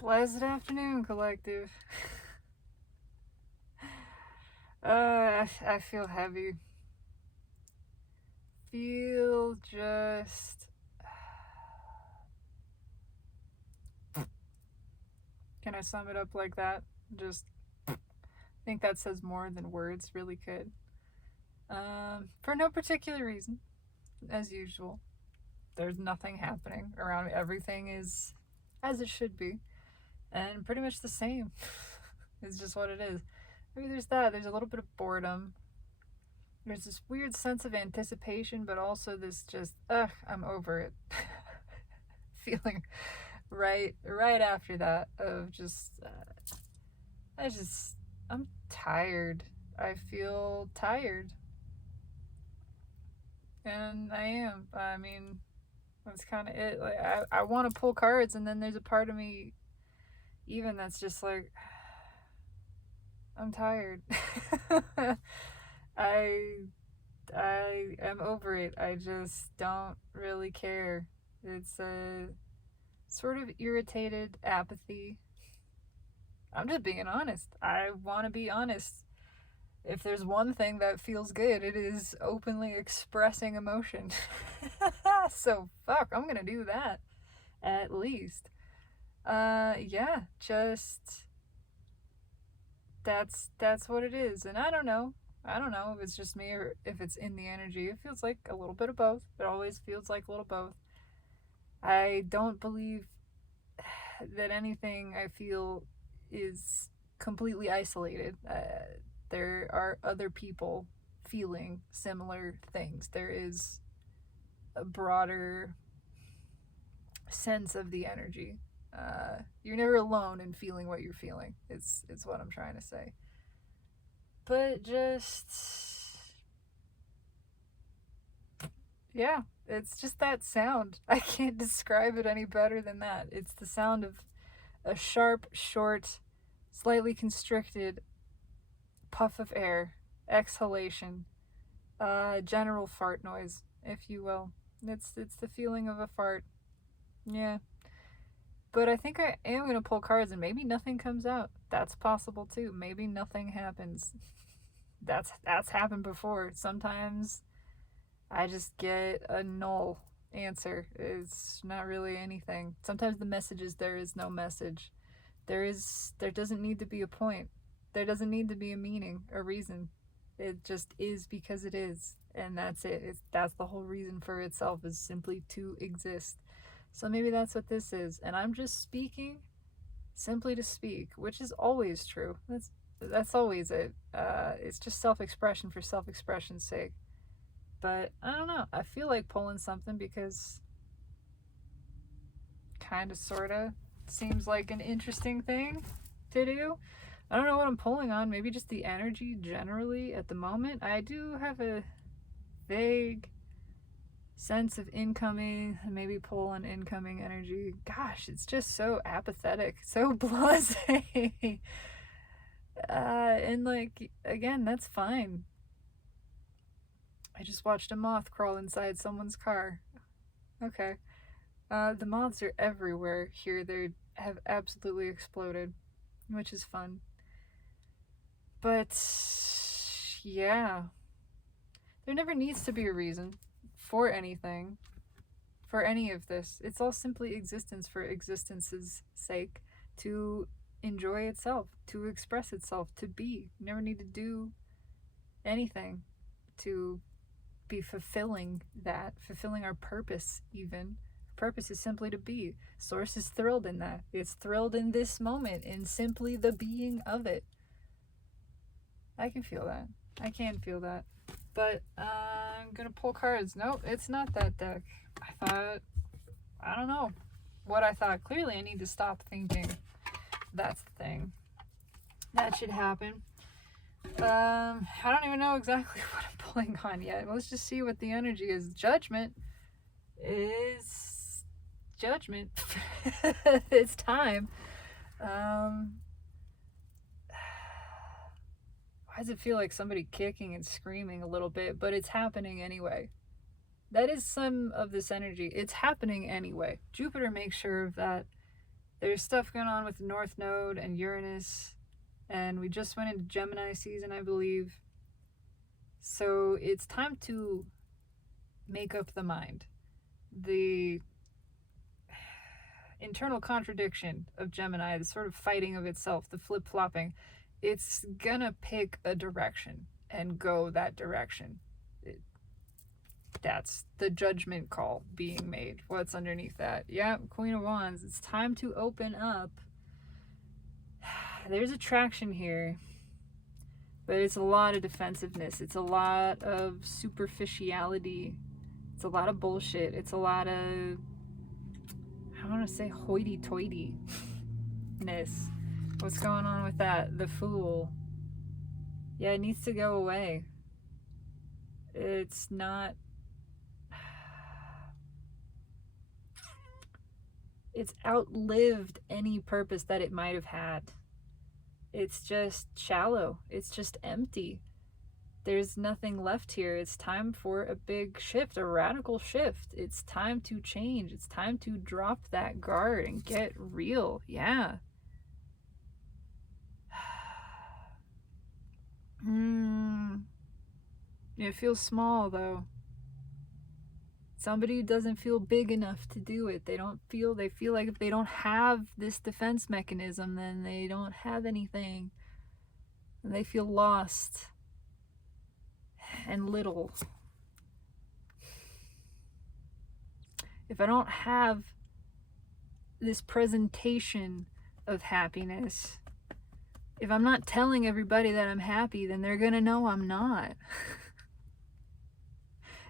Blessed afternoon, collective. I feel heavy. Feel just. Can I sum it up like that? Just. I think that says more than words really could. For no particular reason, as usual. There's nothing happening around me. Everything is as it should be, and pretty much the same. It's just what it is. Maybe there's that. There's a little bit of boredom. There's this weird sense of anticipation, but also this just, I'm over it. Feeling right after that of just, I'm tired. I feel tired. And I am. I mean, that's kind of it. Like, I want to pull cards, and then there's a part of me even that's just like, I'm tired. I am over it. I just don't really care. It's a sort of irritated apathy. I'm just being honest. I want to be honest. If there's one thing that feels good, it is openly expressing emotion. So fuck, I'm gonna do that at least. Yeah, just that's what it is, and I don't know if it's just me or if it's in the energy. It feels like a little bit of both. It always feels like a little both. I don't believe that anything I feel is completely isolated. There are other people feeling similar things. There is a broader sense of the energy. You're never alone in feeling what you're feeling. It's what I'm trying to say. But just, yeah, it's just that sound. I can't describe it any better than that. It's the sound of a sharp, short, slightly constricted puff of air, exhalation, general fart noise, if you will. It's the feeling of a fart. Yeah. But I think I am going to pull cards and maybe nothing comes out. That's possible too. Maybe nothing happens. That's happened before. Sometimes I just get a null answer. It's not really anything. Sometimes the message is there is no message. There doesn't need to be a point. There doesn't need to be a meaning, a reason. It just is because it is. And that's it. That's the whole reason for itself, is simply to exist. So maybe that's what this is. And I'm just speaking simply to speak, which is always true. That's always it. It's just self-expression for self-expression's sake. But I don't know. I feel like pulling something because kind of, sort of seems like an interesting thing to do. I don't know what I'm pulling on. Maybe just the energy generally at the moment. I do have a vague sense of incoming, maybe pull on incoming energy. Gosh, it's just so apathetic, so blasé. And like, again, that's fine. I just watched a moth crawl inside someone's car. Okay. The moths are everywhere here. They have absolutely exploded, which is fun. But yeah, there never needs to be a reason for anything, for any of this. It's all simply existence for existence's sake, to enjoy itself, to express itself, to be. You never need to do anything to be fulfilling that, fulfilling our purpose even. Purpose is simply to be. Source is thrilled in that. It's thrilled in this moment, in simply the being of it. I can feel that. I can feel that. But I'm gonna pull cards. Nope, it's not that deck. I don't know what I thought. Clearly I need to stop thinking. That's the thing. That should happen. I don't even know exactly what I'm pulling on yet. Let's just see what the energy is. Judgment is judgment. It's time. Why does it feel like somebody kicking and screaming a little bit? But it's happening anyway. That is some of this energy. It's happening anyway. Jupiter makes sure of that There's stuff going on with the North Node and Uranus, and we just went into Gemini season, I believe. So it's time to make up the mind. The internal contradiction of Gemini, the sort of fighting of itself, the flip-flopping, it's gonna pick a direction and go that direction. That's the judgment call being made. What's underneath that? Yeah, Queen of Wands. It's time to open up. There's attraction here, but it's a lot of defensiveness. It's a lot of superficiality. It's a lot of bullshit. It's a lot of, I want to say, hoity-toity-ness. What's going on with that? The Fool. Yeah, it needs to go away. It's not... It's outlived any purpose that it might have had. It's just shallow. It's just empty. There's nothing left here. It's time for a big shift, a radical shift. It's time to change. It's time to drop that guard and get real. Yeah. It feels small, though. Somebody who doesn't feel big enough to do it. They feel like if they don't have this defense mechanism, then they don't have anything. And they feel lost and little. If I don't have this presentation of happiness, if I'm not telling everybody that I'm happy, then they're gonna know I'm not.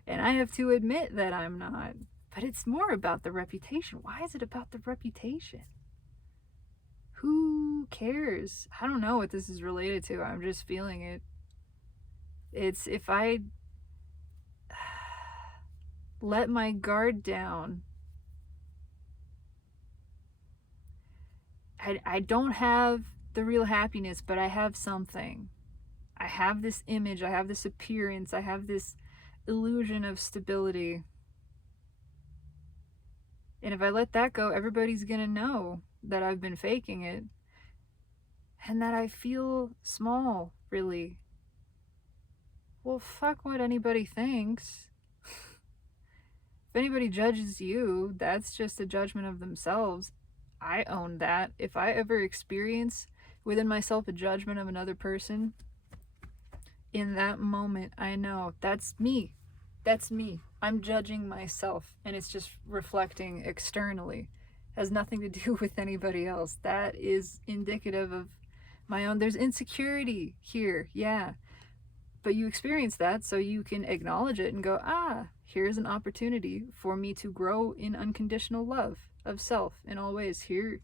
And I have to admit that I'm not. But it's more about the reputation. Why is it about the reputation? Who cares? I don't know what this is related to. I'm just feeling it. It's if I let my guard down, I don't have the real happiness, but I have something. I have this image, I have this appearance, I have this illusion of stability. And if I let that go, everybody's gonna know that I've been faking it and that I feel small, really. Well, fuck what anybody thinks. If anybody judges you, that's just a judgment of themselves. I own that. If I ever experience within myself a judgment of another person, in that moment, I know that's me. That's me. I'm judging myself, and it's just reflecting externally. It has nothing to do with anybody else. That is indicative of my own. There's insecurity here, yeah. But you experience that, so you can acknowledge it and go, here's an opportunity for me to grow in unconditional love of self in all ways. Here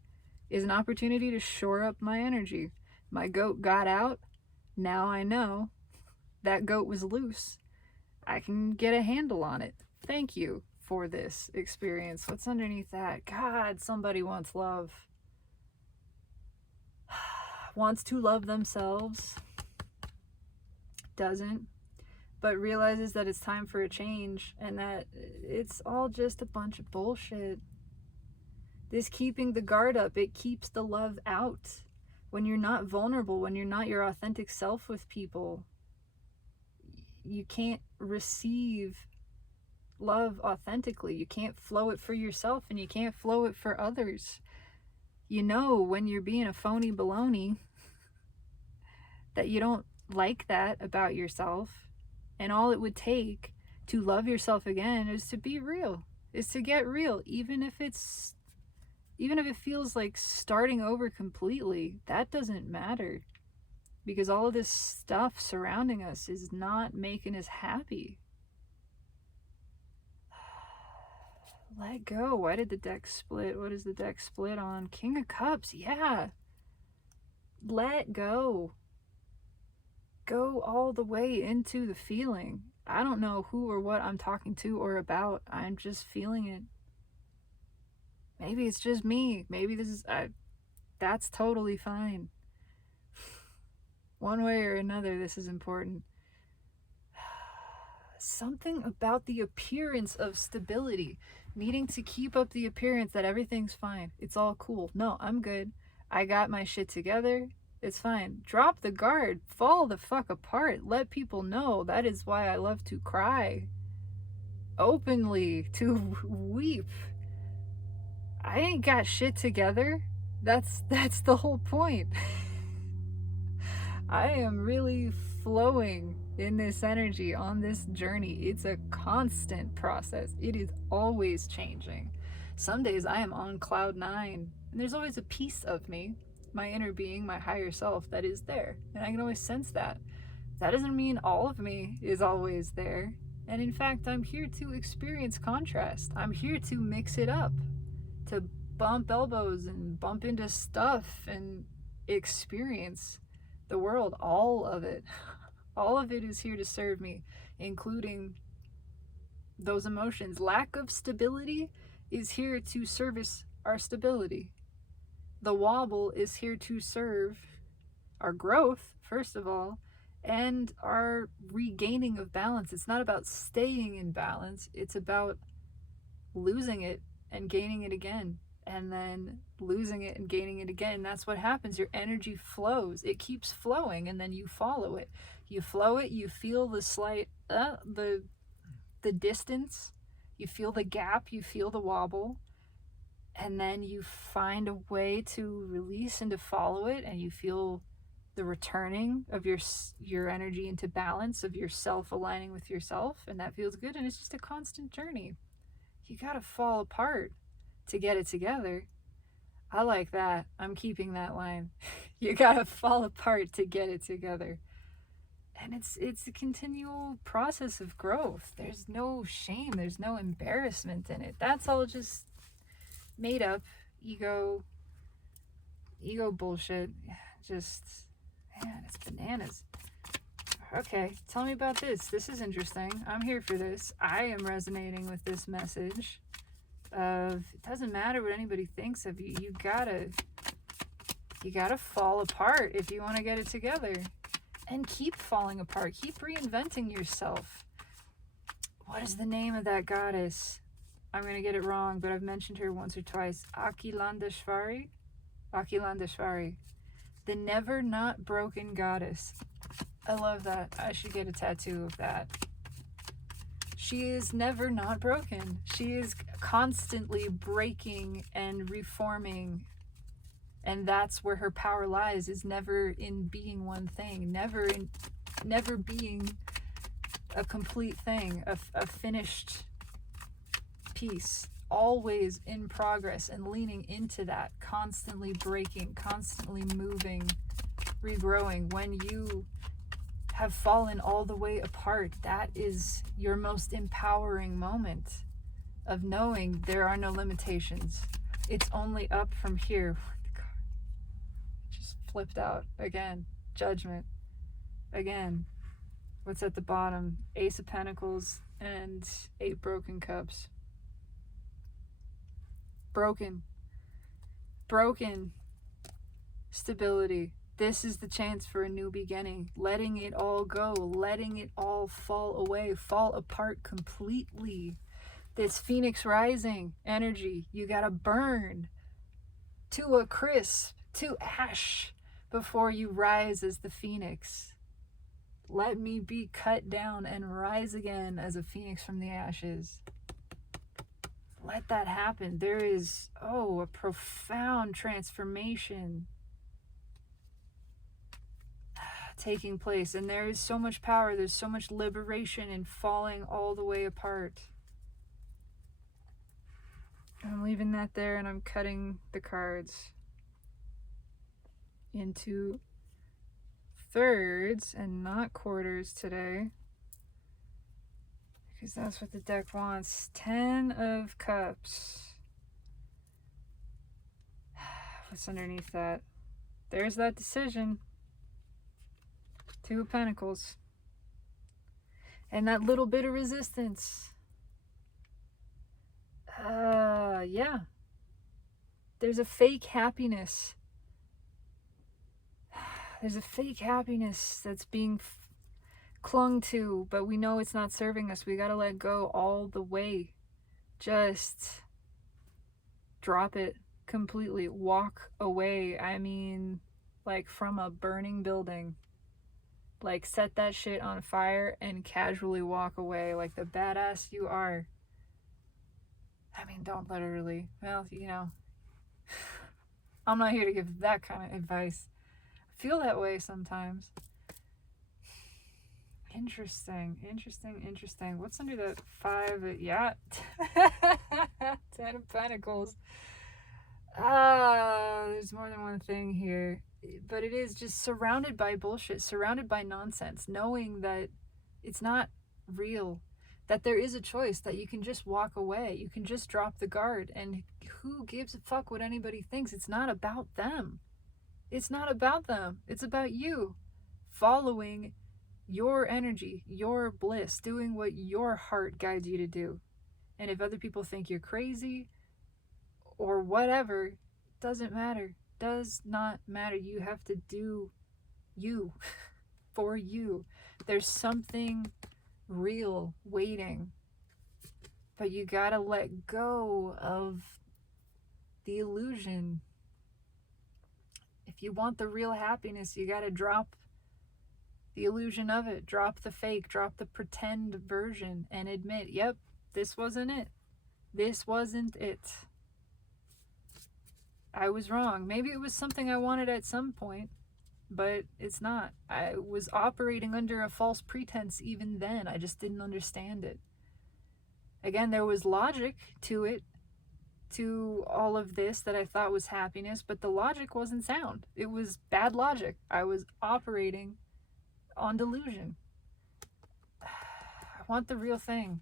is an opportunity to shore up my energy. My goat got out. Now I know that goat was loose. I can get a handle on it. Thank you for this experience. What's underneath that? God, somebody wants love. Wants to love themselves. Doesn't. But realizes that it's time for a change and that it's all just a bunch of bullshit. This keeping the guard up, it keeps the love out. When you're not vulnerable, when you're not your authentic self with people, you can't receive love authentically. You can't flow it for yourself and you can't flow it for others. You know when you're being a phony baloney that you don't like that about yourself, and all it would take to love yourself again is to be real, is to get real, even if it feels like starting over completely. That doesn't matter, because all of this stuff surrounding us is not making us happy. Let go. Why did the deck split? What is the deck split on? King of Cups. Yeah. Let go. Go all the way into the feeling. I don't know who or what I'm talking to or about. I'm just feeling it. Maybe it's just me. Maybe this is... that's totally fine. One way or another, this is important. Something about the appearance of stability. needing to keep up the appearance that everything's fine. It's all cool. No, I'm good. I got my shit together. It's fine. Drop the guard. Fall the fuck apart. Let people know. That is why I love to cry openly, to weep. I ain't got shit together. That's the whole point. I am really flowing in this energy on this journey. It's a constant process. It is always changing. Some days I am on cloud 9, and there's always a piece of me, my inner being, my higher self, that is there, and I can always sense that. That doesn't mean all of me is always there, and in fact, I'm here to experience contrast. I'm here to mix it up, to bump elbows and bump into stuff and experience the world, all of it. All of it is here to serve me, including those emotions. Lack of stability is here to service our stability. The wobble is here to serve our growth, first of all, and our regaining of balance. It's not about staying in balance, it's about losing it and gaining it again, and then losing it and gaining it again. That's what happens. Your energy flows. It keeps flowing, and then you follow it. You flow it, you feel the slight, the distance, you feel the gap, you feel the wobble, and then you find a way to release and to follow it, and you feel the returning of your energy into balance, of yourself aligning with yourself, and that feels good, and it's just a constant journey. You gotta fall apart to get it together. I like that. I'm keeping that line. You gotta fall apart to get it together. And it's a continual process of growth. There's no shame, there's no embarrassment in it. That's all just made up ego bullshit. Just, man, it's bananas. Okay, tell me about this. This is interesting. I'm here for this. I am resonating with this message of, it doesn't matter what anybody thinks of you. You gotta fall apart if you want to get it together. And keep falling apart. Keep reinventing yourself. What is the name of that goddess? I'm going to get it wrong, but I've mentioned her once or twice. Akilandeshvari? Akilandeshvari. The never not broken goddess. I love that. I should get a tattoo of that. She is never not broken. She is constantly breaking and reforming. And that's where her power lies, is never in being one thing, never being a complete thing, a finished piece, always in progress and leaning into that, constantly breaking, constantly moving, regrowing. When you have fallen all the way apart, that is your most empowering moment of knowing there are no limitations. It's only up from here. Flipped out again. Judgment again. What's at the bottom? Ace of Pentacles and 8 broken cups. Broken stability. This is the chance for a new beginning. Letting it all go, letting it all fall away, fall apart completely. This Phoenix rising energy, you gotta burn to a crisp, to ash, before you rise as the phoenix. Let me be cut down and rise again as a phoenix from the ashes. Let that happen. There is, a profound transformation taking place. And there is so much power. There's so much liberation in falling all the way apart. I'm leaving that there, and I'm cutting the cards into thirds and not quarters today, because that's what the deck wants. 10 of Cups. What's underneath that? There's that decision. 2 of Pentacles. And that little bit of resistance. Yeah. There's a fake happiness. There's a fake happiness that's being clung to, but we know it's not serving us. We gotta let go all the way. Just drop it completely. Walk away. I mean, like from a burning building. Like, set that shit on fire and casually walk away like the badass you are. I mean, don't literally. Well, you know, I'm not here to give that kind of advice. I feel that way sometimes. Interesting. What's under the 5? Yeah. 10 of Pentacles. There's more than one thing here. But it is just surrounded by bullshit, surrounded by nonsense, knowing that it's not real, that there is a choice, that you can just walk away, you can just drop the guard, and who gives a fuck what anybody thinks? It's not about them. It's not about them. It's about you following your energy, your bliss, doing what your heart guides you to do. And if other people think you're crazy or whatever, doesn't matter. Does not matter. You have to do you for you. There's something real waiting, but you gotta let go of the illusion. If you want the real happiness, you gotta drop the illusion of it, drop the fake, drop the pretend version, and admit, yep, this wasn't it. This wasn't it. I was wrong. Maybe it was something I wanted at some point, but it's not. I was operating under a false pretense even then. I just didn't understand it. Again, there was logic to it, to all of this that I thought was happiness, but the logic wasn't sound. It was bad logic. I was operating on delusion. I want the real thing.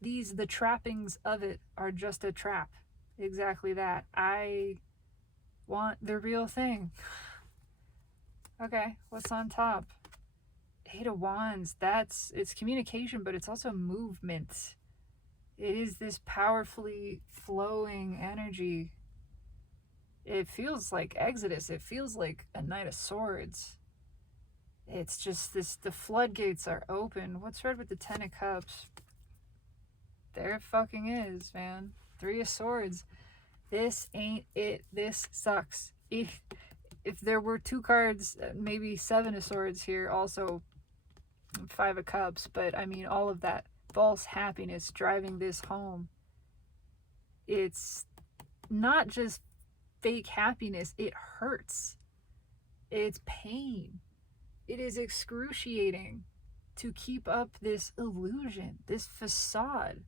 The trappings of it are just a trap. Exactly that. I want the real thing. Okay, what's on top? 8 of Wands. It's communication, but it's also movement. It is this powerfully flowing energy. It feels like Exodus. It feels like a Knight of Swords. It's just this, the floodgates are open. What's red with the 10 of Cups? There it fucking is, man. 3 of Swords. This ain't it. This sucks. If there were 2 cards, maybe 7 of Swords here, also 5 of Cups, but I mean all of that false happiness driving this home. It's not just fake happiness. It hurts. It's pain. It is excruciating to keep up this illusion, this facade,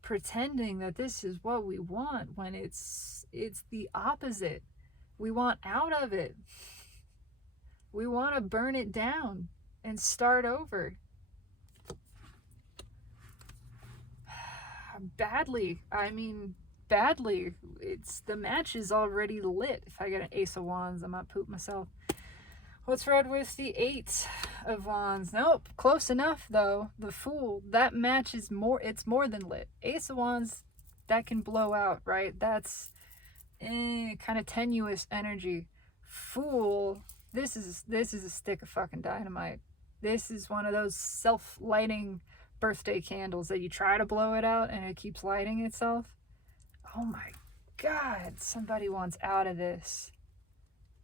pretending that this is what we want when it's the opposite. We want out of it. We want to burn it down and start over. Badly. I mean, badly. The match is already lit. If I get an Ace of Wands, I might poop myself. What's red with the 8 of Wands? Nope. Close enough, though. The Fool. That match is it's more than lit. Ace of Wands, that can blow out, right? That's kind of tenuous energy. Fool, this is a stick of fucking dynamite. This is one of those self-lighting birthday candles that you try to blow it out and it keeps lighting itself. Oh my God, somebody wants out of this.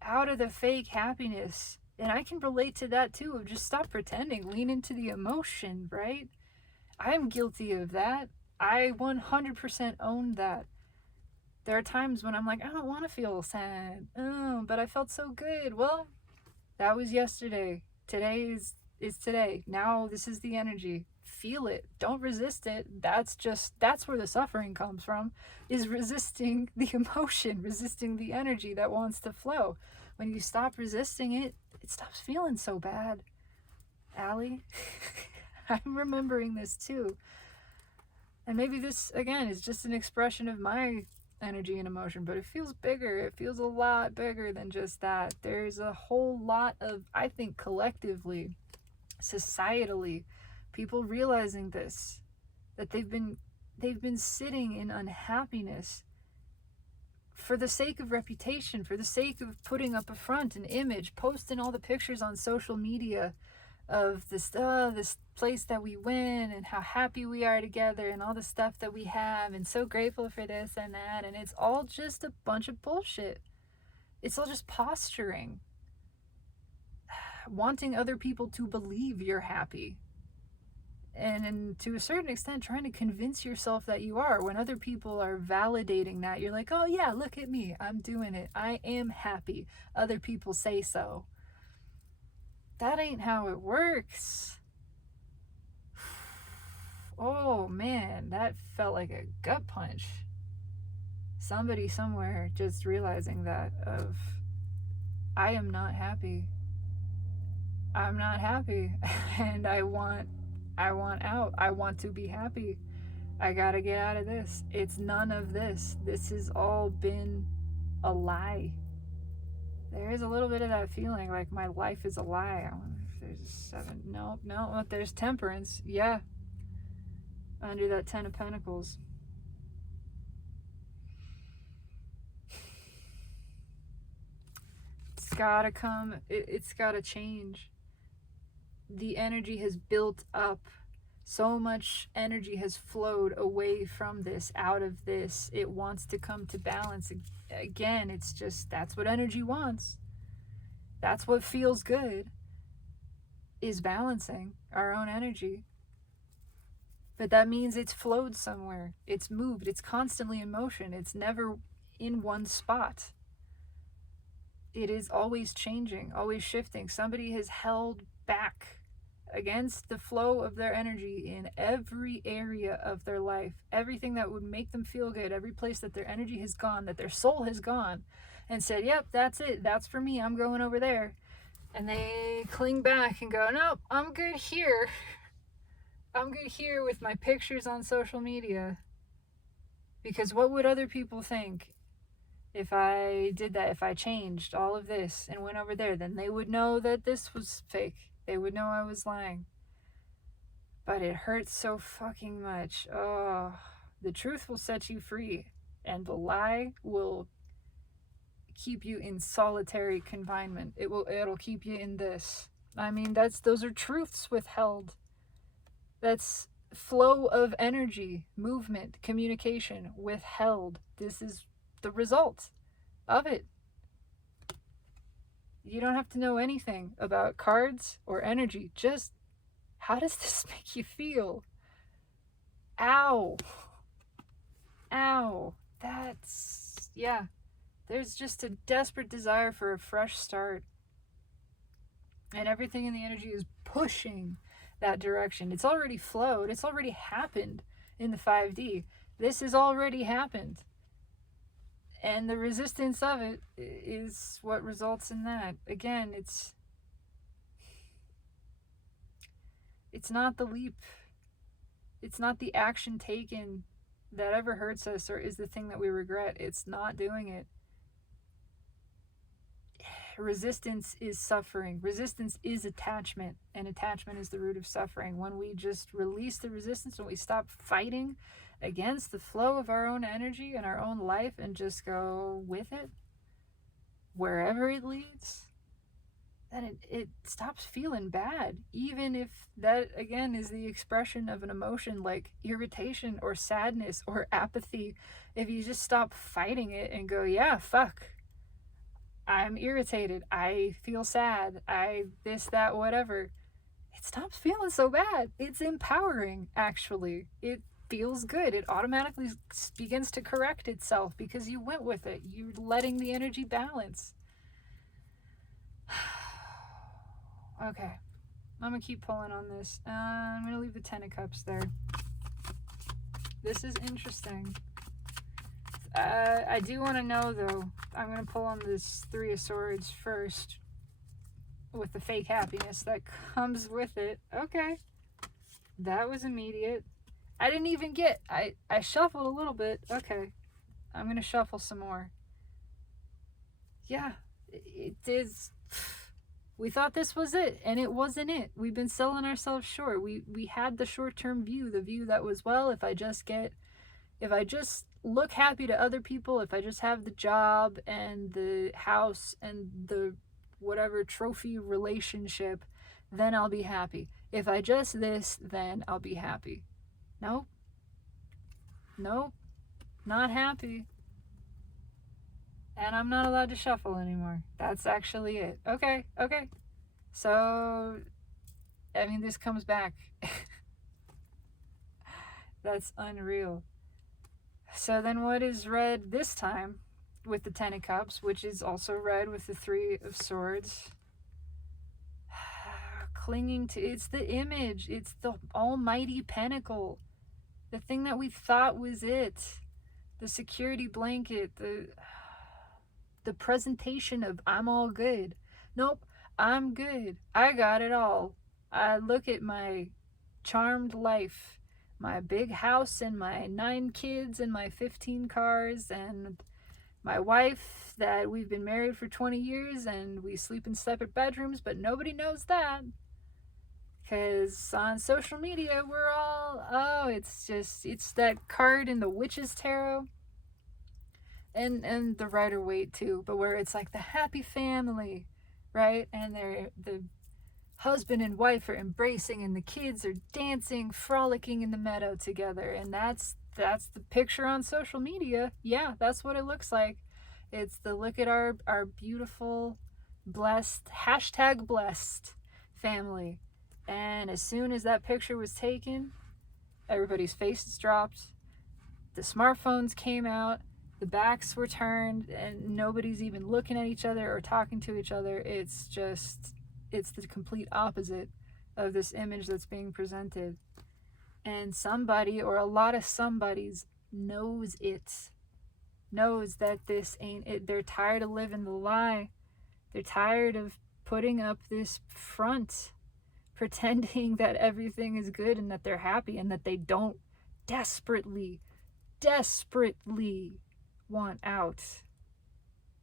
Out of the fake happiness. And I can relate to that too, of just stop pretending, lean into the emotion, right? I am guilty of that. I 100% own that. There are times when I'm like, I don't want to feel sad. Oh, but I felt so good. Well, that was yesterday. Today is today. Now this is the energy. Feel it. Don't resist it. That's where the suffering comes from, is resisting the emotion, resisting the energy that wants to flow. When you stop resisting it, it stops feeling so bad. Allie, I'm remembering this too. And maybe this, again, is just an expression of my energy and emotion, but it feels bigger. It feels a lot bigger than just that. There's a whole lot of, I think, collectively, societally, people realizing this, that they've been sitting in unhappiness for the sake of reputation, for the sake of putting up a front, an image, posting all the pictures on social media of this place that we went and how happy we are together and all the stuff that we have and so grateful for this and that, and it's all just a bunch of bullshit. It's all just posturing, wanting other people to believe you're happy, and to a certain extent trying to convince yourself that you are. When other people are validating that, you're like, oh yeah, look at me, I'm doing it, I am happy, other people say so. That ain't how it works. Oh man, that felt like a gut punch. Somebody somewhere just realizing that of, I am not happy. I'm not happy and I want out. I want to be happy. I gotta get out of this. It's none of this. This has all been a lie. There is a little bit of that feeling like my life is a lie. I wonder if there's a 7. No, there's temperance. Yeah. Under that 10 of Pentacles. It's gotta come. It's gotta change. The energy has built up. So much energy has flowed away from this, out of this. It wants to come to balance. Again, it's just, that's what energy wants. That's what feels good, is balancing our own energy. But that means it's flowed somewhere. It's moved. It's constantly in motion. It's never in one spot. It is always changing, always shifting. Somebody has held back against the flow of their energy in every area of their life. Everything that would make them feel good, every place that their energy has gone, that their soul has gone, and said, yep, that's it, that's for me, I'm going over there. And they cling back and go, nope, I'm good here. I'm good here with my pictures on social media. Because what would other people think if I did that? If I changed all of this and went over there, then they would know that this was fake. They would know I was lying. But it hurts so fucking much. Oh, the truth will set you free, and the lie will keep you in solitary confinement. It'll keep you in this. I mean, those are truths withheld. That's flow of energy, movement, communication withheld. This is the result of it. You don't have to know anything about cards or energy. Just, how does this make you feel? Ow. Ow. That's, yeah. There's just a desperate desire for a fresh start. And everything in the energy is pushing that direction. It's already flowed. It's already happened in the 5D. This has already happened. And the resistance of it is what results in that. Again, it's not the leap. It's not the action taken that ever hurts us or is the thing that we regret. It's not doing it. Resistance is suffering. Resistance is attachment, and attachment is the root of suffering. When we just release the resistance, when we stop fighting against the flow of our own energy and our own life and just go with it, wherever it leads, then it stops feeling bad. Even if that, again, is the expression of an emotion like irritation or sadness or apathy. If you just stop fighting it and go, yeah, fuck, I'm irritated, I feel sad, this, that, whatever, it stops feeling so bad. It's empowering, actually. It feels good. It automatically begins to correct itself because you went with it. You're letting the energy balance. Okay, I'm gonna keep pulling on this. I'm gonna leave the 10 of Cups there. This is interesting. I do want to know, though, I'm going to pull on this 3 of Swords first with the fake happiness that comes with it. Okay, that was immediate. I didn't even get, I shuffled a little bit. Okay, I'm going to shuffle some more. Yeah, it is. We thought this was it, and it wasn't it. We've been selling ourselves short. We had the short-term view, the view that was, well, if I just look happy to other people, if I just have the job and the house and the whatever trophy relationship, then I'll be happy. If I just this, then I'll be happy. Nope. Nope. Not happy. And I'm not allowed to shuffle anymore. That's actually it. Okay. So, I mean, this comes back. That's unreal. So then what is read this time with the Ten of Cups, which is also read with the Three of Swords? Clinging to, it's the image, it's the almighty pinnacle, the thing that we thought was it, the security blanket, the presentation of I'm all good. Nope, I'm good. I got it all. I look at my charmed life, my big house and my 9 kids and my 15 cars and my wife that we've been married for 20 years and we sleep in separate bedrooms, but nobody knows that. Because on social media, we're all, oh, it's that card in the Witch's Tarot. And the Rider-Waite too, but where it's like the happy family, right? And the husband and wife are embracing and the kids are dancing, frolicking in the meadow together. And that's the picture on social media. Yeah, that's what it looks like. It's the look at our beautiful, blessed, #blessed family. And as soon as that picture was taken, everybody's faces dropped. The smartphones came out, the backs were turned, and nobody's even looking at each other or talking to each other. It's the complete opposite of this image that's being presented. And somebody or a lot of somebodies knows that this ain't it. They're tired of living the lie. They're tired of putting up this front, pretending that everything is good and that they're happy and that they don't desperately want out.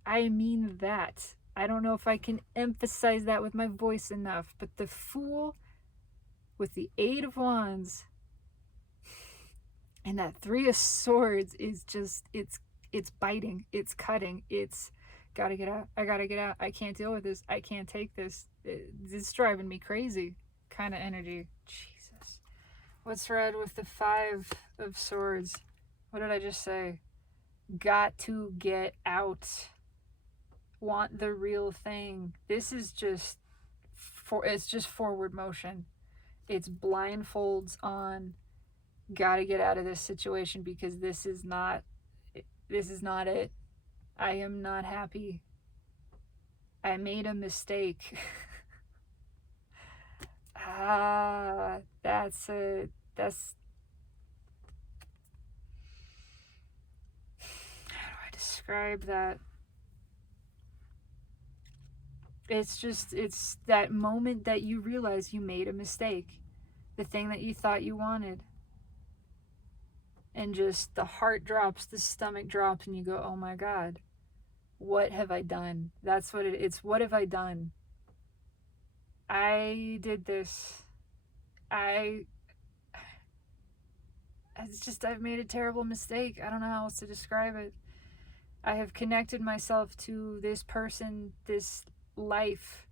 I mean that. I don't know if I can emphasize that with my voice enough, but the Fool with the 8 of Wands and that 3 of Swords is just, it's biting, it's cutting, it's gotta get out, I gotta get out, I can't deal with this, I can't take this, it's driving me crazy kind of energy. Jesus. What's read with the 5 of Swords? What did I just say? Got to get out. Want the real thing. This is just it's just forward motion. It's blindfolds on. Gotta get out of this situation because this is not it. I am not happy. I made a mistake. That's how do I describe that? It's that moment that you realize you made a mistake, the thing that you thought you wanted, and just the heart drops, the stomach drops, and you go, oh my God, what have I done? That's what it's what have I done? I did this. I've made a terrible mistake. I don't know how else to describe it. I have connected myself to this person, this life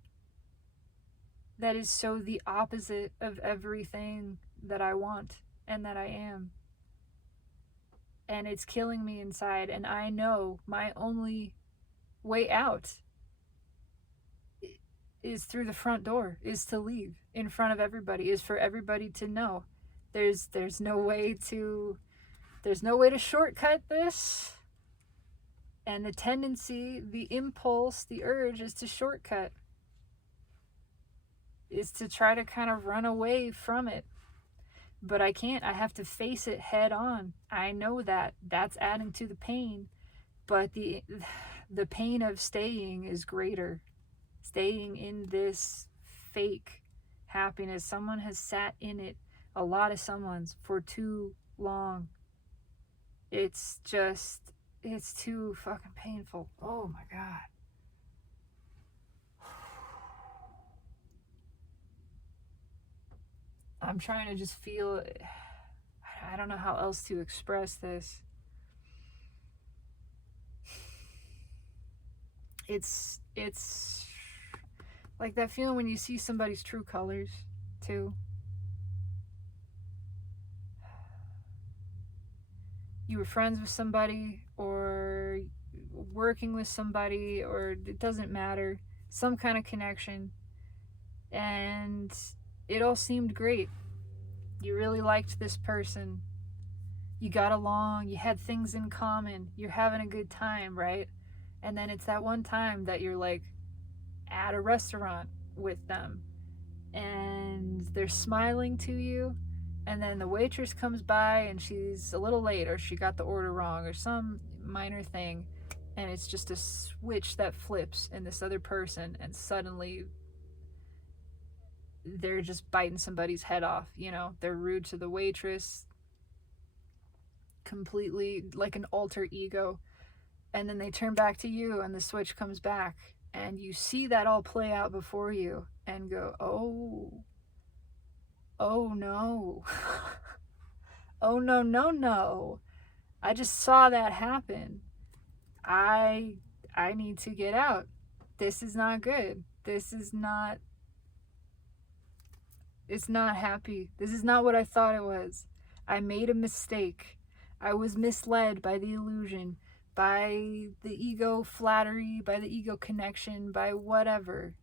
that is so the opposite of everything that I want and that I am. And it's killing me inside, and I know my only way out is through the front door, is to leave in front of everybody, is for everybody to know. There's no way to shortcut this. And the tendency, the impulse, the urge is to shortcut, is to try to kind of run away from it. But I can't. I have to face it head on. I know that. That's adding to the pain. But the pain of staying is greater. Staying in this fake happiness. Someone has sat in it, a lot of someone's, for too long. It's too fucking painful. Oh my God. I'm trying to just feel, I don't know how else to express this. It's Like that feeling when you see somebody's true colors, too. You were friends with somebody, or working with somebody, or it doesn't matter. Some kind of connection. And it all seemed great. You really liked this person. You got along. You had things in common. You're having a good time, right? And then it's that one time that you're like at a restaurant with them and they're smiling to you, and then the waitress comes by and she's a little late, or she got the order wrong, or some minor thing, and it's just a switch that flips in this other person, and suddenly they're just biting somebody's head off. They're rude to the waitress, completely like an alter ego, and then they turn back to you and the switch comes back, and you see that all play out before you and go, oh no. Oh no, no, no. I just saw that happen. I need to get out. This is not good. It's not happy. This is not what I thought it was. I made a mistake. I was misled by the illusion, by the ego flattery, by the ego connection, by whatever.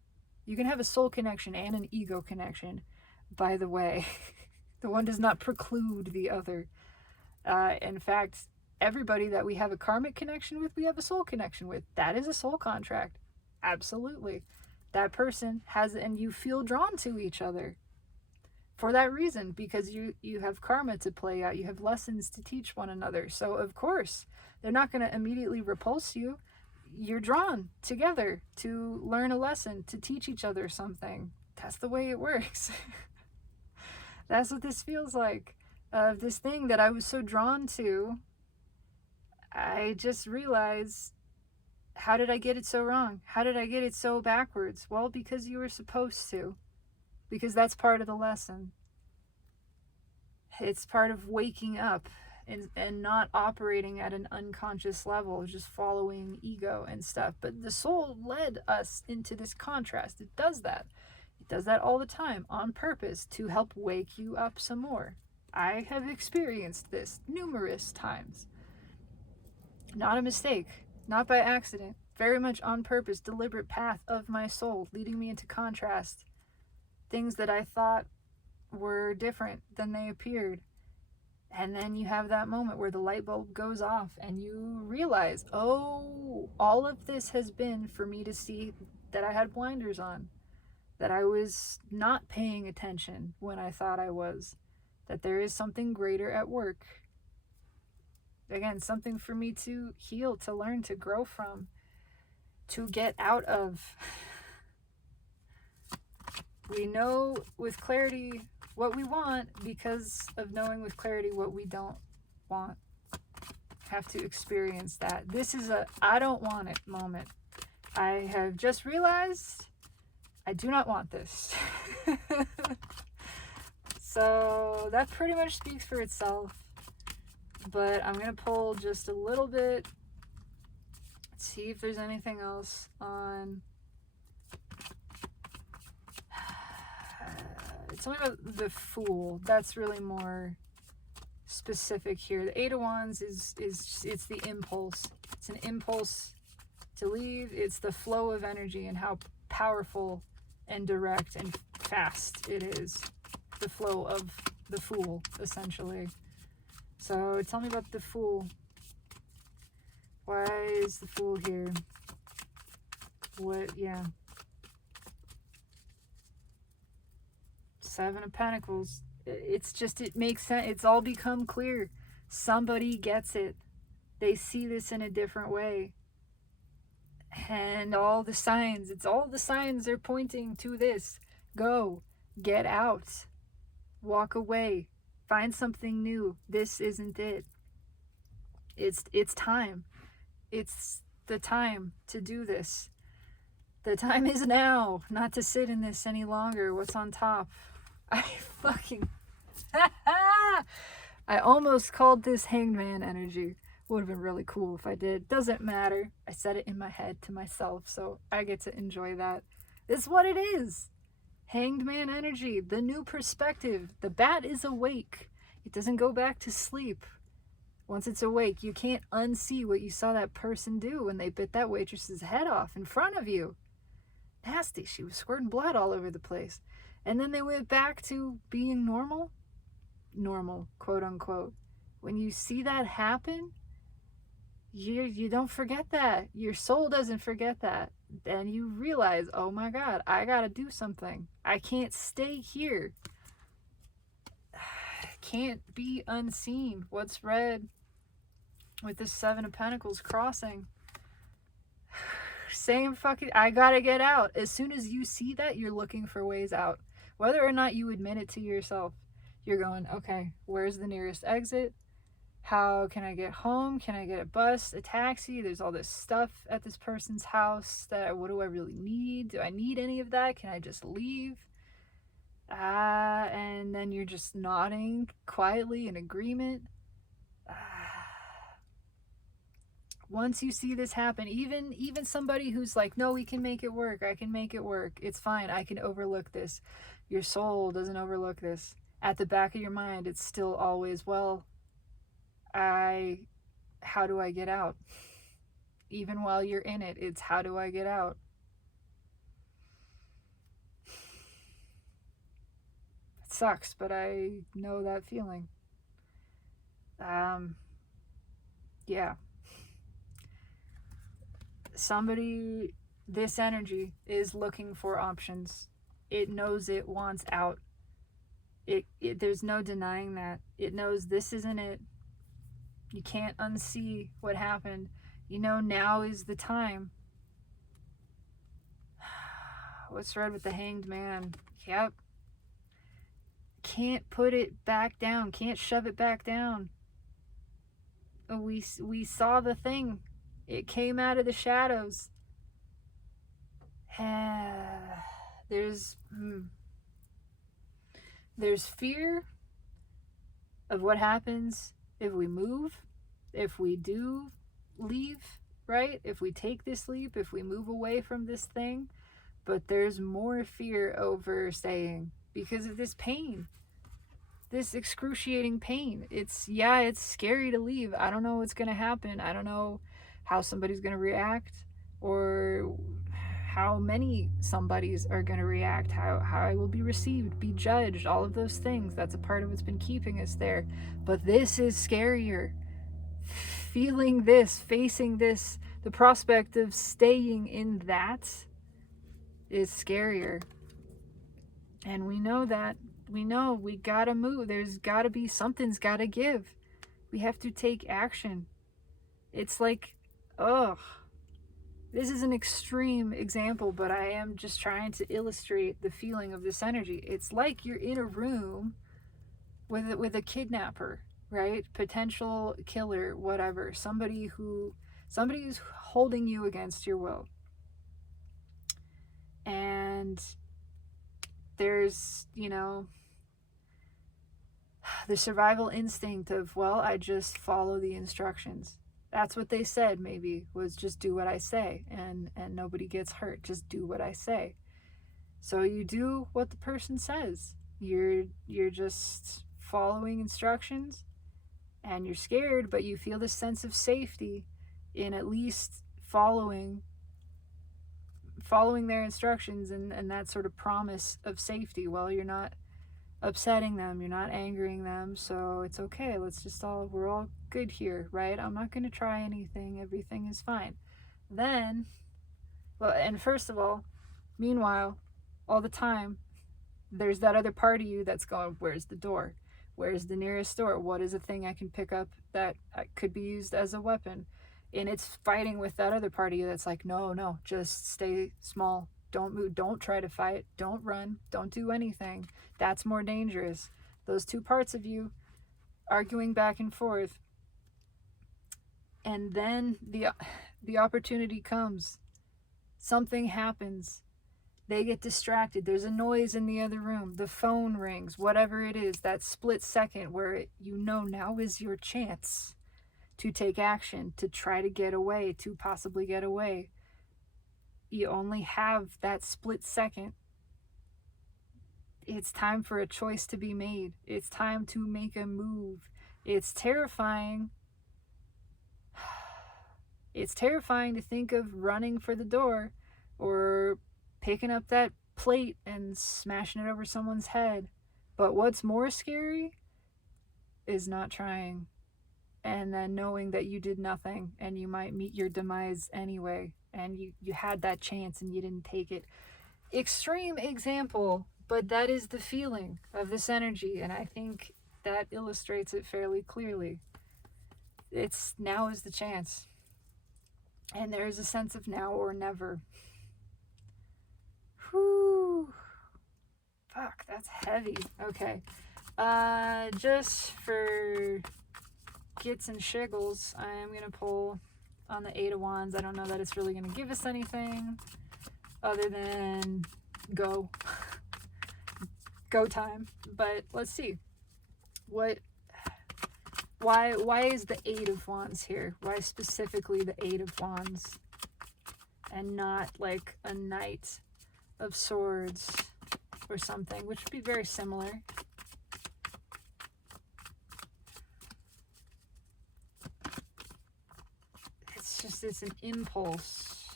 You can have a soul connection and an ego connection, by the way. The one does not preclude the other. In fact, everybody that we have a karmic connection with, we have a soul connection with. That is a soul contract. Absolutely. That person has, and you feel drawn to each other for that reason, because you have karma to play out. You have lessons to teach one another. So, of course, they're not going to immediately repulse you. You're drawn together to learn a lesson, to teach each other something. That's the way it works. That's what this feels like. This thing that I was so drawn to, I just realized, how did I get it so wrong? How did I get it so backwards? Well, because you were supposed to. Because that's part of the lesson. It's part of waking up and not operating at an unconscious level, just following ego and stuff. But the soul led us into this contrast. It does that. It does that all the time on purpose to help wake you up some more. I have experienced this numerous times. Not a mistake, not by accident, very much on purpose, deliberate path of my soul, leading me into contrast. Things that I thought were different than they appeared. And then you have that moment where the light bulb goes off and you realize, oh, all of this has been for me to see that I had blinders on, that I was not paying attention when I thought I was, that there is something greater at work. Again, something for me to heal, to learn, to grow from, to get out of. We know with clarity what we want because of knowing with clarity what we don't want. Have to experience that. This is a I don't want it moment. I have just realized I do not want this. So that pretty much speaks for itself. But I'm going to pull just a little bit, see if there's anything else on. It's only about the Fool. That's really more specific here. The Eight of Wands is it's the impulse. It's an impulse to leave. It's the flow of energy and how powerful and direct and fast it is. The flow of the Fool, essentially. So tell me about the Fool. Why is the Fool here? What? Yeah. Seven of Pentacles. It's just, it makes sense. It's all become clear. Somebody gets it. They see this in a different way. And all the signs, it's all the signs are pointing to this. Go. Get out. Walk away. Find something new. This isn't it. It's time. It's the time to do this. The time is now, not to sit in this any longer. What's on top? I fucking I almost called this Hangman energy. Would have been really cool if I did. Doesn't matter. I said it in my head to myself, so I get to enjoy that. It's what it is. Hanged man energy, the new perspective. The bat is awake. It doesn't go back to sleep. Once it's awake, you can't unsee what you saw that person do when they bit that waitress's head off in front of you. Nasty. She was squirting blood all over the place. And then they went back to being normal. Normal, quote unquote. When you see that happen, you don't forget that. Your soul doesn't forget that. And you realize, oh my God, I gotta do something. I can't stay here. Can't be unseen. What's red with the Seven of Pentacles crossing? Same fucking, I gotta get out. As soon as you see that, you're looking for ways out. Whether or not you admit it to yourself, you're going, okay, where's the nearest exit? How can I get home? Can I get a bus, a taxi? There's all this stuff at this person's house that, what do I really need? Do I need any of that? Can I just leave? And then you're just nodding quietly in agreement. Once you see this happen, even somebody who's like, no, we can make it work. I can make it work. It's fine. I can overlook this. Your soul doesn't overlook this. At the back of your mind, it's still always, well, how do I get out? Even while you're in it, it's how do I get out? It sucks, but I know that feeling. Yeah. Somebody, this energy is looking for options. It knows it wants out. There's no denying that. It knows this isn't it. You can't unsee what happened. You know, now is the time. What's red with the Hanged Man? Yep. Can't put it back down. Can't shove it back down. We saw the thing. It came out of the shadows. There's fear of what happens if we move, if we do leave, right? If we take this leap, if we move away from this thing. But there's more fear over staying because of this pain, this excruciating pain. It's scary to leave. I don't know what's going to happen. I don't know how somebody's going to react, or how many somebodies are going to react, how I will be received, be judged, all of those things. That's a part of what's been keeping us there. But this is scarier. Feeling this, facing this, the prospect of staying in that is scarier. And we know that. We know we gotta move. There's gotta be, something's gotta give. We have to take action. It's like, this is an extreme example, but I am just trying to illustrate the feeling of this energy. It's like you're in a room with a kidnapper, right? Potential killer, whatever. Somebody who's holding you against your will. And there's, the survival instinct of, well, I just follow the instructions. That's what they said, maybe, was just do what I say, and nobody gets hurt. Just do what I say. So you do what the person says. You're just following instructions, and you're scared, but you feel this sense of safety in at least following their instructions and that sort of promise of safety. Well, you're not upsetting them, you're not angering them, so it's okay. We're all good here, right? I'm not going to try anything. Everything is fine. Then, and first of all, meanwhile, all the time, there's that other part of you that's going, where's the door? Where's the nearest door? What is a thing I can pick up that could be used as a weapon? And it's fighting with that other part of you that's like, no, just stay small. Don't move. Don't try to fight. Don't run. Don't do anything. That's more dangerous. Those two parts of you arguing back and forth. And then the opportunity comes. Something happens. They get distracted. There's a noise in the other room. The phone rings. Whatever it is, that split second where now is your chance to take action, to try to get away, to possibly get away. You only have that split second. It's time for a choice to be made. It's time to make a move. It's terrifying. It's terrifying to think of running for the door or picking up that plate and smashing it over someone's head. But what's more scary is not trying, and then knowing that you did nothing and you might meet your demise anyway, and you had that chance and you didn't take it. Extreme example, but that is the feeling of this energy, and I think that illustrates it fairly clearly. It's now is the chance, and there is a sense of now or never. Whew. Fuck, that's heavy. Okay. Just for gits and shiggles, I am going to pull on the Eight of Wands. I don't know that it's really going to give us anything other than go. Go time. But let's see. Why is the Eight of Wands here? Why specifically the Eight of Wands? And not like a Knight of Swords or something, which would be very similar. It's an impulse.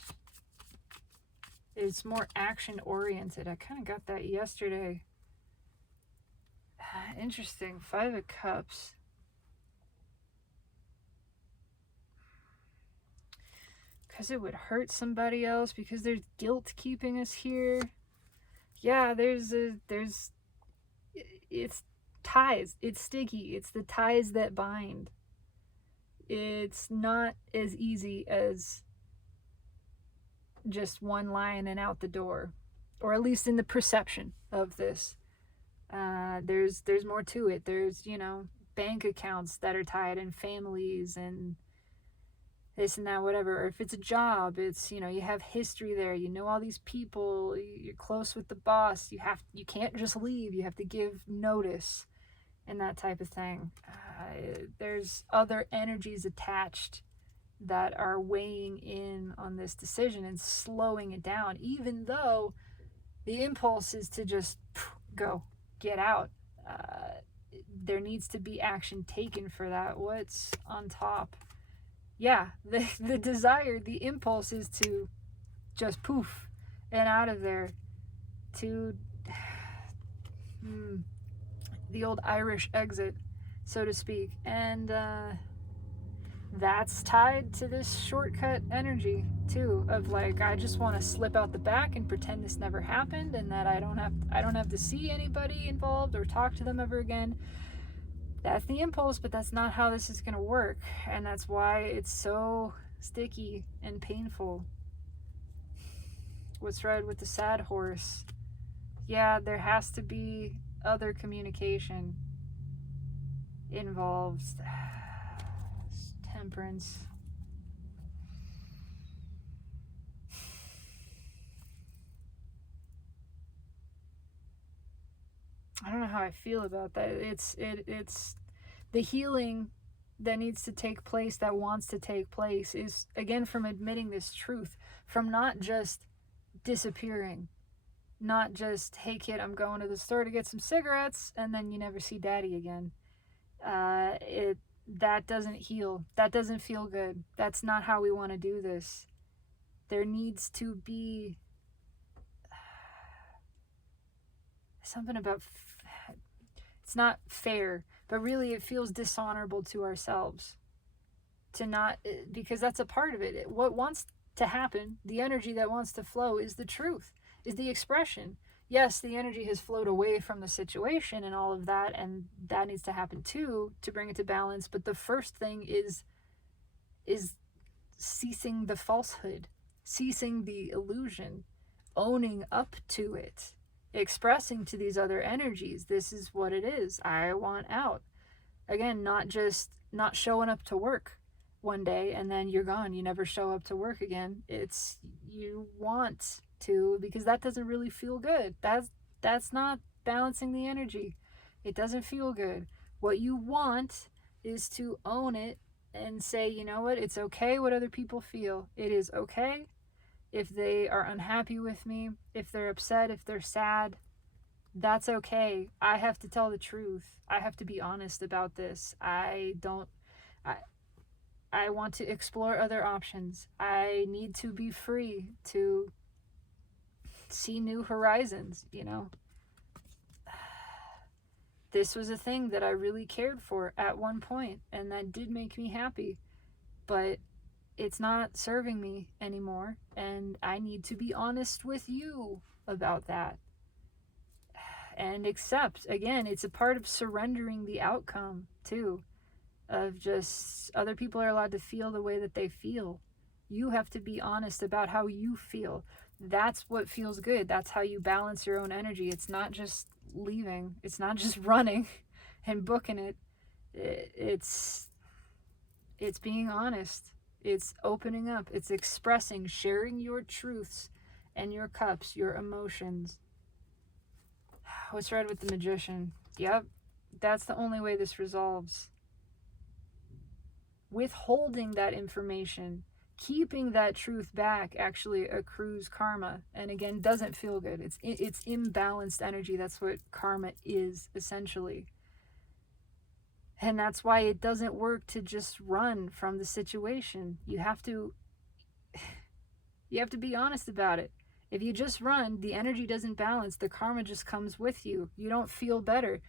It's more action oriented. I kind of got that yesterday. Interesting. Five of Cups. Because it would hurt somebody else, because there's guilt keeping us here. Yeah, it's ties. It's sticky. It's the ties that bind. It's not as easy as just one line and out the door, or at least in the perception of this. There's more to it. There's, bank accounts that are tied, and families, and this and that, whatever. Or if it's a job, it's, you have history there. You know all these people. You're close with the boss. You can't just leave. You have to give notice, and that type of thing. There's other energies attached that are weighing in on this decision and slowing it down, even though the impulse is to just go, get out. There needs to be action taken for that. What's on top? Yeah, the desire, the impulse is to just poof and out of there. To the old Irish exit, so to speak. And that's tied to this shortcut energy too, of like, I just want to slip out the back and pretend this never happened, and that I don't have to see anybody involved or talk to them ever again. That's the impulse, but that's not how this is going to work, and that's why it's so sticky and painful. What's right with the sad horse? Yeah, there has to be other communication involved. Temperance. I don't know how I feel about that. It's the healing that needs to take place, that wants to take place, is again from admitting this truth, from not just disappearing, not just, hey kid, I'm going to the store to get some cigarettes, and then you never see daddy again. That doesn't heal. That doesn't feel good. That's not how we want to do this. There needs to be something about it's not fair, but really it feels dishonorable to ourselves to not, because that's a part of it. What wants to happen, the energy that wants to flow, is the truth, is the expression. Yes, the energy has flowed away from the situation and all of that, and that needs to happen too to bring it to balance. But the first thing is ceasing the falsehood, ceasing the illusion, owning up to it, expressing to these other energies, this is what it is. I want out. Again, not showing up to work one day and then you're gone. You never show up to work again. It's you want to, because that doesn't really feel good. That's not balancing the energy. It doesn't feel good. What you want is to own it and say, you know what, it's okay what other people feel. It is okay If they are unhappy with me, if they're upset, if they're sad, that's okay. I have to tell the truth. I have to be honest about this. I want to explore other options. I need to be free to see new horizons, you know. This was a thing that I really cared for at one point, and that did make me happy. But it's not serving me anymore, and I need to be honest with you about that. And accept, again, it's a part of surrendering the outcome, too. Of just, other people are allowed to feel the way that they feel. You have to be honest about how you feel. That's what feels good. That's how you balance your own energy. It's not just leaving. It's not just running and booking it. It's being honest. It's opening up. It's expressing, sharing your truths and your cups, your emotions. What's right with the Magician? Yep, that's the only way this resolves. Withholding that information, keeping that truth back, actually accrues karma, and again, doesn't feel good. It's imbalanced energy. That's what karma is, essentially. And that's why it doesn't work to just run from the situation. You have to be honest about it. If you just run, the energy doesn't balance. The karma just comes with you. You don't feel better.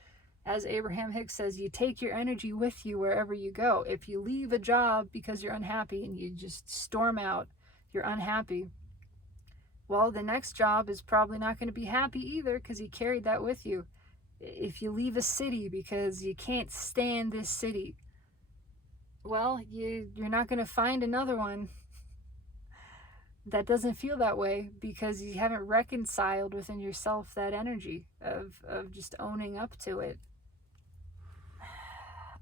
As Abraham Hicks says, you take your energy with you wherever you go. If you leave a job because you're unhappy and you just storm out, you're unhappy, well, the next job is probably not going to be happy either, because you carried that with you. If you leave a city because you can't stand this city, well, you're not going to find another one that doesn't feel that way, because you haven't reconciled within yourself that energy of just owning up to it.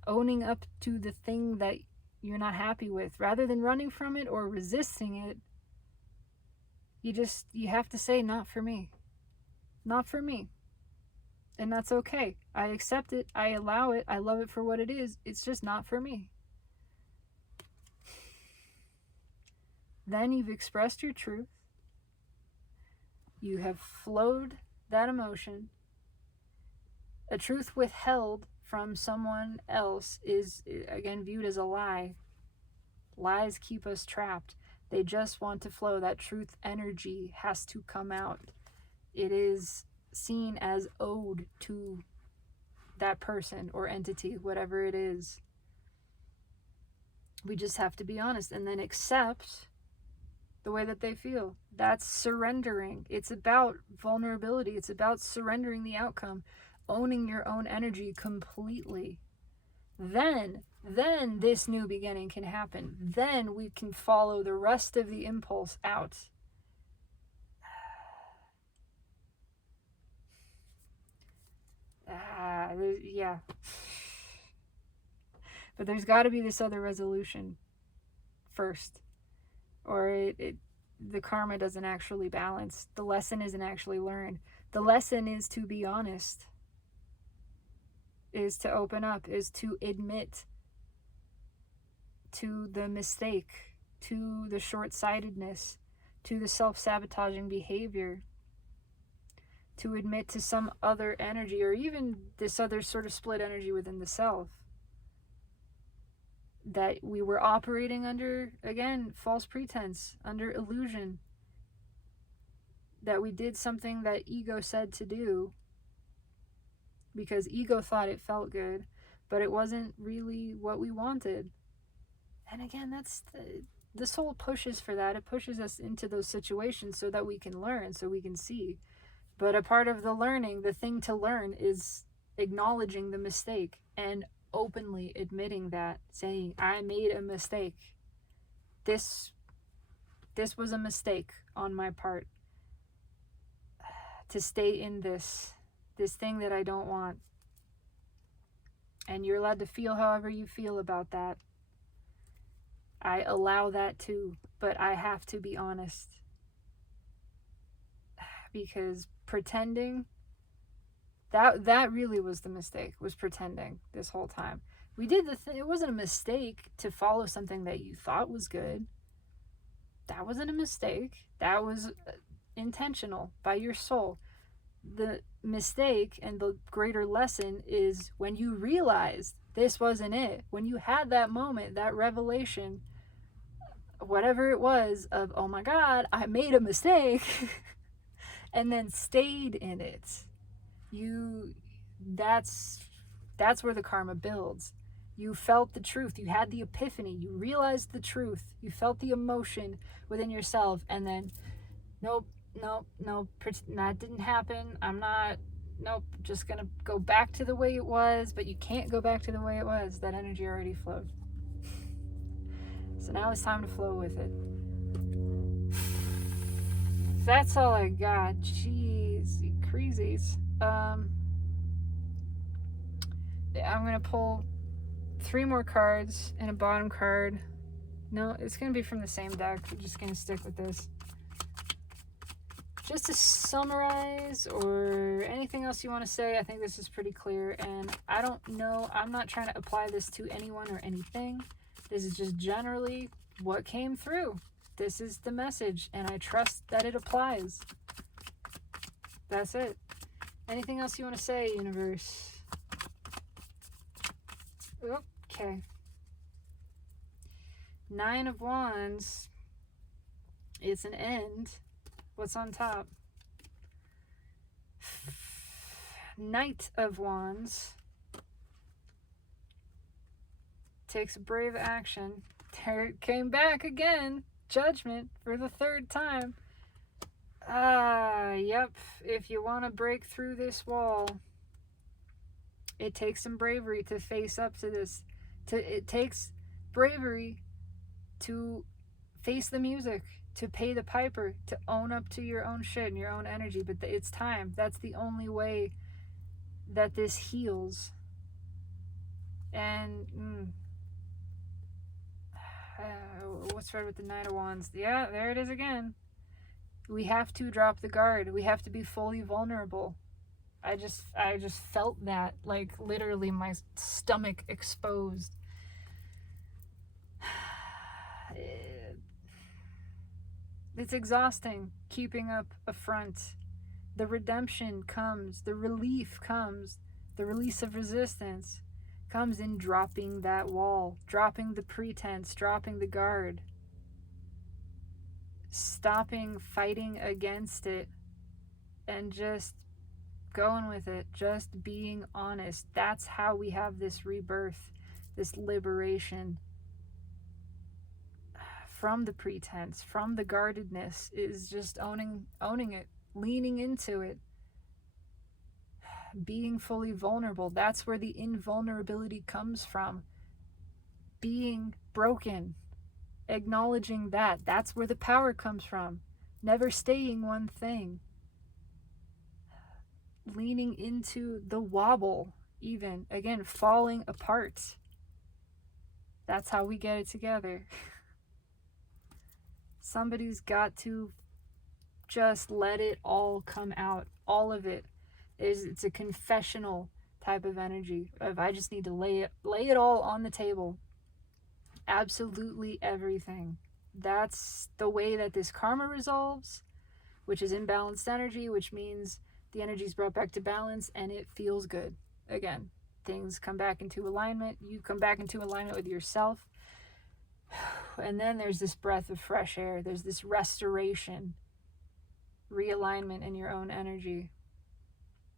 Owning up to the thing that you're not happy with, rather than running from it or resisting it. You have to say, not for me. Not for me. And that's okay. I accept it. I allow it. I love it for what it is. It's just not for me. Then you've expressed your truth. You have flowed that emotion. A truth withheld from someone else is, again, viewed as a lie. Lies keep us trapped. They just want to flow. That truth energy has to come out. It is seen as owed to that person or entity, whatever it is. We just have to be honest and then accept the way that they feel. That's surrendering. It's about vulnerability. It's about surrendering the outcome, owning your own energy completely. Then this new beginning can happen. Then we can follow the rest of the impulse out. Yeah. But there's got to be this other resolution first, or the karma doesn't actually balance. The lesson isn't actually learned. The lesson is to be honest, is to open up, is to admit to the mistake, to the short-sightedness, to the self-sabotaging behavior, to admit to some other energy, or even this other sort of split energy within the self, that we were operating under, again, false pretense, under illusion, that we did something that ego said to do because ego thought it felt good, but it wasn't really what we wanted. And again, the soul pushes for that. It pushes us into those situations so that we can learn, so we can see. But a part of the learning, the thing to learn, is acknowledging the mistake and openly admitting that, saying, I made a mistake. This was a mistake on my part to stay in this thing that I don't want. And you're allowed to feel however you feel about that. I allow that too, but I have to be honest. Because pretending, that really was the mistake, was pretending this whole time. We did it wasn't a mistake to follow something that you thought was good. that wasn't a mistake. That was intentional by your soul. The mistake and the greater lesson is when you realized this wasn't it, when you had that moment, that revelation, whatever it was, of, oh my God, I made a mistake, and then stayed in it. You, that's where the karma builds. You felt the truth, you had the epiphany, you realized the truth, you felt the emotion within yourself, and then nope, that didn't happen. I'm not, nope, just gonna go back to the way it was. But you can't go back to the way it was. That energy already flowed. So now it's time to flow with it. That's all I got. Jeez, you crazies. I'm gonna pull 3 more cards and a bottom card. No, it's gonna be from the same deck. I'm just gonna stick with this. Just to summarize, or anything else you want to say, I think this is pretty clear. And I don't know, I'm not trying to apply this to anyone or anything. This is just generally what came through. This is the message, and I trust that it applies. That's it. Anything else you want to say, universe? Okay. 9 of Wands. It's an end. What's on top? Knight of Wands. Takes a brave action. There it came back again. Judgment for the 3rd time. Yep. If you want to break through this wall, it takes some bravery to face up to this. It takes bravery to face the music, to pay the piper, to own up to your own shit and your own energy. But it's time. That's the only way that this heals. And what's right with the Knight of Wands? Yeah, there it is again. We have to drop the guard. We have to be fully vulnerable. I just felt that, like, literally my stomach exposed. It's exhausting keeping up a front. The redemption comes, the relief comes, the release of resistance comes in dropping that wall, dropping the pretense, dropping the guard, stopping fighting against it, and just going with it, just being honest. That's how we have this rebirth, this liberation from the pretense, from the guardedness, is just owning it, leaning into it, being fully vulnerable. That's where the invulnerability comes from. Being broken, acknowledging that. That's where the power comes from. Never staying one thing. Leaning into the wobble, even. Again, falling apart. That's how we get it together. Somebody's got to just let it all come out. All of it. It's a confessional type of energy. Of I just need to lay it all on the table. Absolutely everything. That's the way that this karma resolves, which is imbalanced energy, which means the energy is brought back to balance and it feels good. Again, things come back into alignment. You come back into alignment with yourself. And then there's this breath of fresh air. There's this restoration, realignment in your own energy.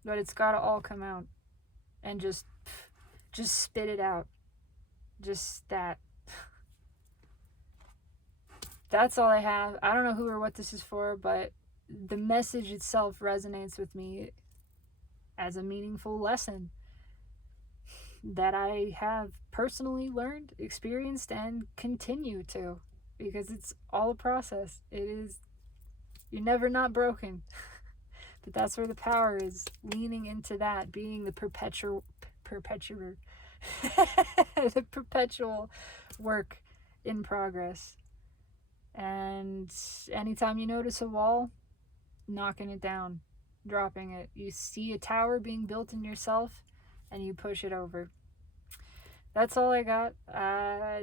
But it's got to all come out. And just spit it out. Just that. That's all I have. I don't know who or what this is for, but the message itself resonates with me as a meaningful lesson that I have personally learned, experienced, and continue to, because it's all a process. It is, you're never not broken. But that's where the power is, leaning into that, being the perpetuator, the perpetual work in progress. And anytime you notice a wall, knocking it down, dropping it. You see a tower being built in yourself, and you push it over. That's all I got.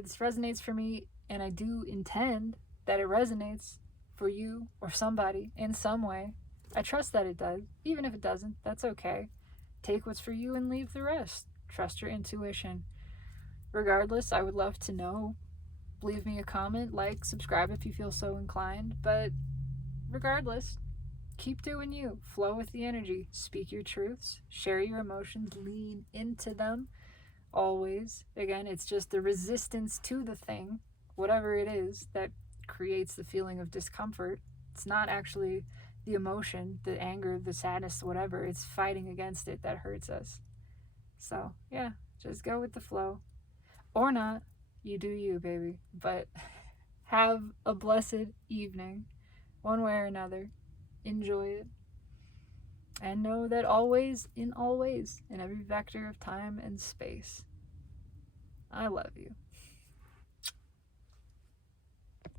This resonates for me, and I do intend that it resonates for you or somebody in some way. I trust that it does. Even if it doesn't, that's okay. Take what's for you and leave the rest. Trust your intuition. Regardless, I would love to know. Leave me a comment, like, subscribe if you feel so inclined. But regardless, keep doing you. Flow with the energy. Speak your truths. Share your emotions. Lean into them. Always. Again, it's just the resistance to the thing, whatever it is, that creates the feeling of discomfort. It's not actually the emotion, the anger, the sadness, whatever. It's fighting against it that hurts us. So, yeah, just go with the flow. Or not. You do you, baby. But have a blessed evening, one way or another. Enjoy it. And know that always, in every vector of time and space, I love you.